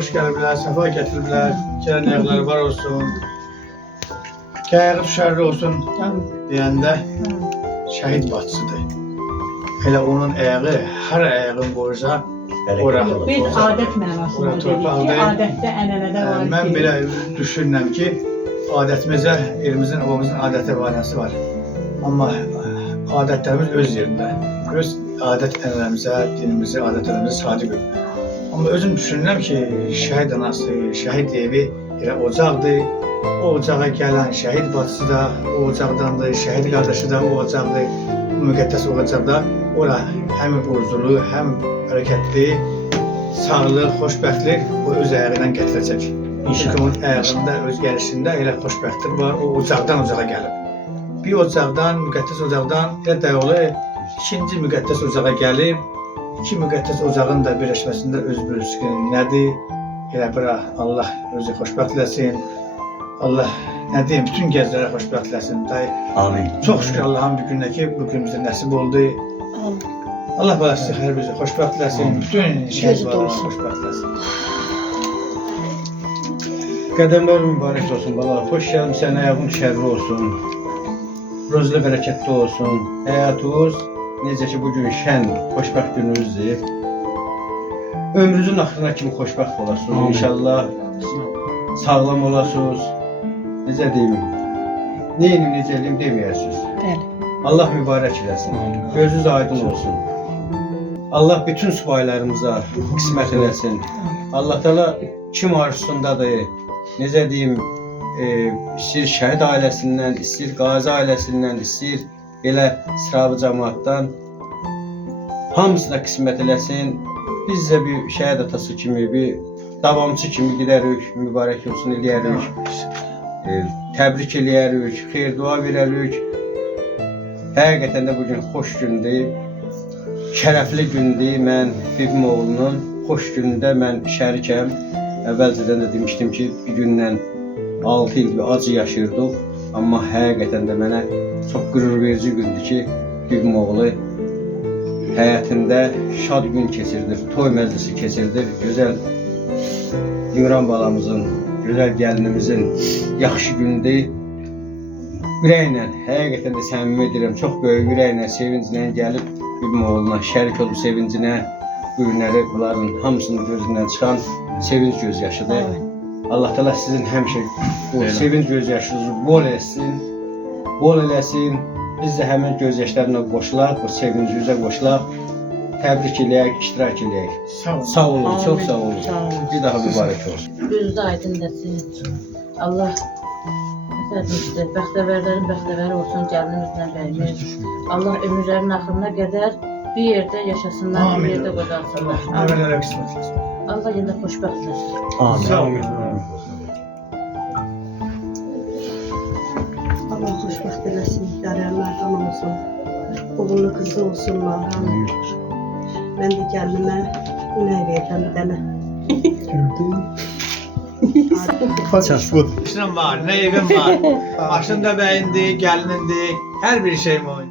hoş geliblər, səfa gətiriblər. Gələn ayaqları var olsun. Ayağı düşərli olsun deyəndə şəhid bacısıdır. Elə onun ayağı, hər ayağın qoysa ora. Biz adət mənasında dedik ki, adətdə, ənənədə var. Mən belə düşünürəm ki, adətimizə, elimizin, ovamızın adəti vanəsi var. Amma adətlərimiz öz yerində. Öz adət ənənəmizə, dinimizə, adətlərimizə sadiqdir. Amma özüm düşünürəm ki, şəhid anası, şəhid evi elə ocaqdır. O ocağa gələn şəhid bacısı da o ocaqdandır, şəhid qardaşı da o ocaqdır. Bu müqəddəs ocaqda ora həm uğurlu, həm hərəkətli, sağlıq, xoşbəxtlik o öz ayağı ilə gətirəcək. Çünki onun ayağında, öz gəlişində elə xoşbəxtlik var, o ocaqdan ocağa gəlib. Bir ocaqdan, müqəddəs ocaqdan elə dayalı ikinci müqəddəs ocağa gəlib, iki müqəddəs ocağın da birləşməsində öz bölüsü nədir? Elə bura Allah özü xoşbəxt eləsin. Allah nə deyim, bütün gəzlərə xoşbəxt eləsin. Amin. Çox şükür Allah'ın bir günə ki, bu gün bizə nəsib oldu. Allah balası hər bizi xoşbəxt eləsin. Bütün şəhid balalarını xoşbəxt eləsin. Qədəmlər mübarək olsun bala. Xoş gəlmişsən, ayağın şərri olsun. Rozlu bərəkətli olsun. Həyatınız necə ki bugün şən, xoşbəxt gününüzdür. Ömrünüzün axırına kimi xoşbəxt olasınız. İnşallah sağlam olasınız. Necə deyim? Neyini necə eləyim deməyəsiniz. Bəli. Allah mübarək eləsin. Gözünüz aydın olsun. Allah bütün subaylarımıza qismət eləsin. Allah Teala kim arzusundadır, necə deyim, istəyir şəhid ailəsindən, istəyir qazi ailəsindən, istəyir belə sıravı cəmaatdan hamısına qismət eləsin. Biz də bir şəhid atası kimi, bir davamçı kimi gidərik, mübarək olsun eləyərik. Təbrik eləyərik, xeyir dua verərik. Həqiqətən də bugün xoş gündür, şərəfli gündür. Mən bibim oğlunun xoş günündə mən şərikəm. Əvvəlcədən də demişdim ki, bir gündən 6 il bir acı yaşayırdıq. Amma həqiqətən də mənə çox qürur verici gündür ki, bibim oğlu həyatında şad gün keçirdir, toy məclisi keçirdir. Gözəl İmran balamızın, gözəl gəlinimizin yaxşı gündür. Ürəklə, həqiqətən də səmimi edirəm, çox böyük ürəklə, sevinclə gəlib bibim oğluna şərik olub sevincinə, bu günləri bunların hamısının gözündən çıxan sevinç gözyaşıdır. Allah Teala sizin həmişə bu sevinç gözyaşınızı bol etsin, bol eləsin. Biz də həmin gözyaşlarına qoşulaq, bu sevincimizə qoşulaq. Təbrik eləyək, iştirak eləyək. Sağ olun, çox sağ olun. Bir daha mübarək olsun. Gözünüz aydın desin. Allah məsələn, bəxtəvərlərin bəxtəvəri olsun, gəlinimizlə bəyimiz. Allah ömürlərin axırına qədər bir yerdə yaşasınlar, bir yerdə qocarsınlar. Əvvəllərə qismət eləsin. Allah yenə xoşbəxt eləsin. Amin. Allah xoşbəxt eləsin, dərələr xanım olsun, oğullu qızı olsunlar. Mən də gəlinimə ünək verirəm bir dənə. İşim var, nə evim var. Maşın da bəyindi, gəlindi, hər bir şeyim var.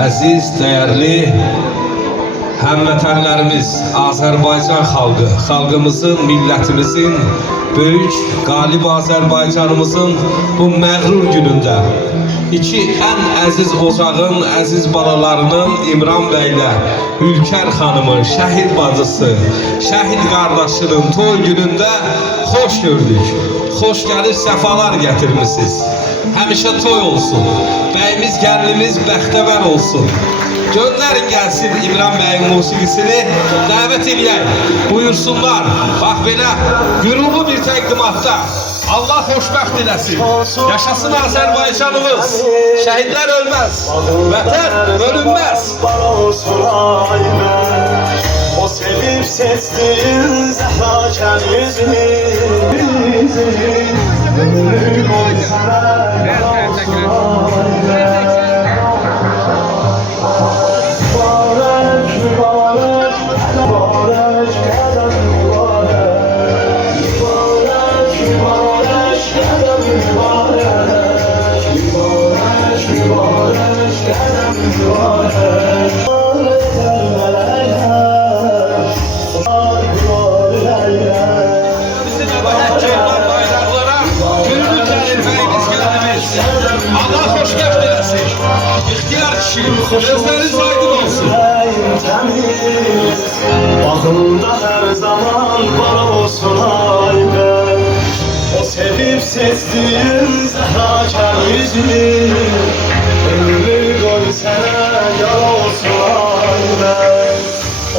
Aziz, değerli Həmvətənlərimiz, Azərbaycan xalqı, xalqımızın, millətimizin, böyük qalib Azərbaycanımızın bu məğrur günündə iki ən əziz ocağın, əziz balalarının İmran bəylə Ülkər xanımın, şəhid bacısı, şəhid qardaşının toy günündə xoş gördük. Xoş gəlir, səfalar gətirmişsiniz. Həmişə toy olsun, bəyimiz, gəlinimiz bəxtəvər olsun. Gönderin gelsin İmran Bey'in musiqisini dəvət edək. Buyursunlar. Bax belə gürurlu bir təqdimatda. Allah xoşbəxt eləsin. Yaşasın Azərbaycanımız. Şəhidlər ölməz. Vətən bölünməz. O sevip seçtiğin zehraken yüzünü ömrüm olsana Gözleriniz aydın olsun. Bağımda her zaman var olsun ay ben. O sevip seçtiğin zehraken yüzünü ömrü koy sana yar olsun ay ben.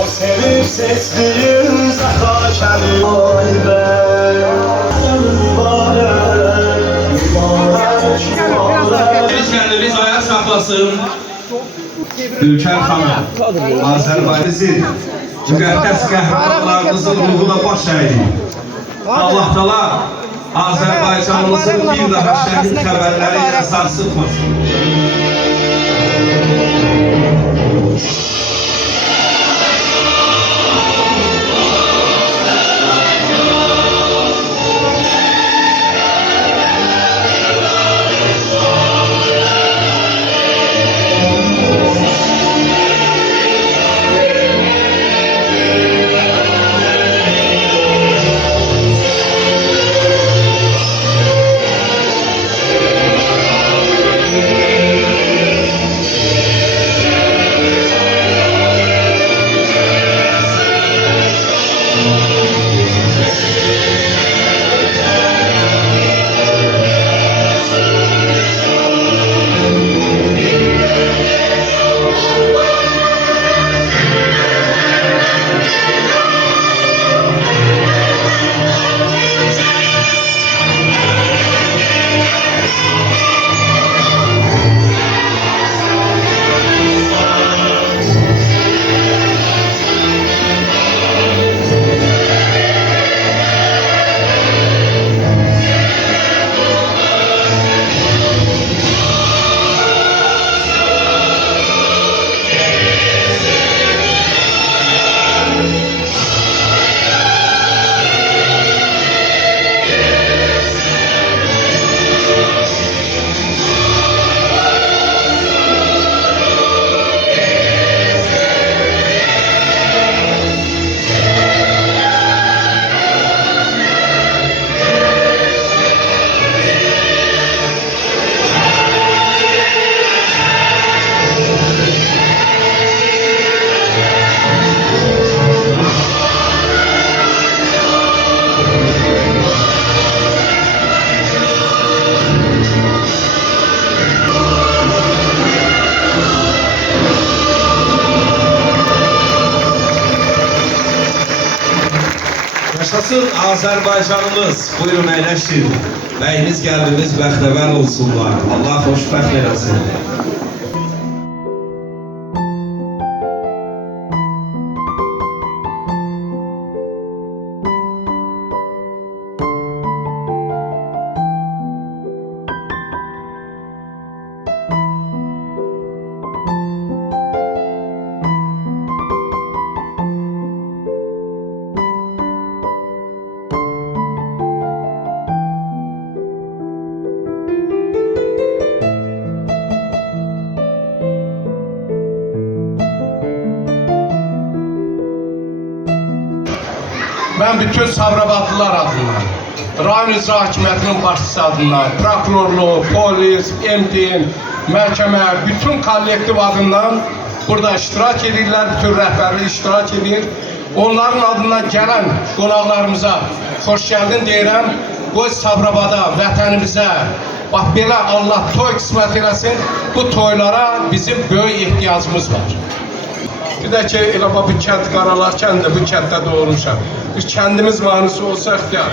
O sevip seçtiğin zehraken ay ben. Kendimiz ayak saklasın. Ülker Hanım, Azərbaycanımızın müqəddəs qəhrəmanlarımızın ruhuna baş əydik. Allah Teala Azərbaycanımızın bir daha şəhid xəbərləri ilə sarsılmasın. Yaşasın Azərbaycanımız. Buyurun əyləşin. Bəyimiz, gəlbimiz bəxtəvər olsunlar. Allah xoşbəxt eləsin. mən bütün Sabirabadlılar adından, rayon icra hakimiyyətinin başçısı adından, prokurorluq, polis, MTN, məhkəmə, bütün kollektiv adından burada iştirak edirlər, bütün rəhbərlik iştirak edir. Onların adından gələn qonaqlarımıza xoş gəldin deyirəm. Qoy Sabirabada, vətənimizə, bax belə Allah toy qismət eləsin, bu toylara bizim böyük ehtiyacımız var. Bir də ki, elə bu kənd Qaralar kəndi, bu kənddə doğulmuşam. Bir kəndimiz mahnısı olsa ixtiyar.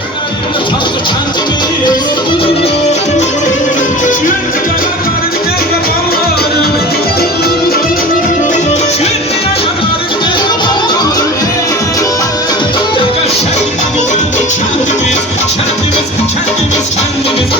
Kendimiz, kendimiz, kendimiz, kendimiz,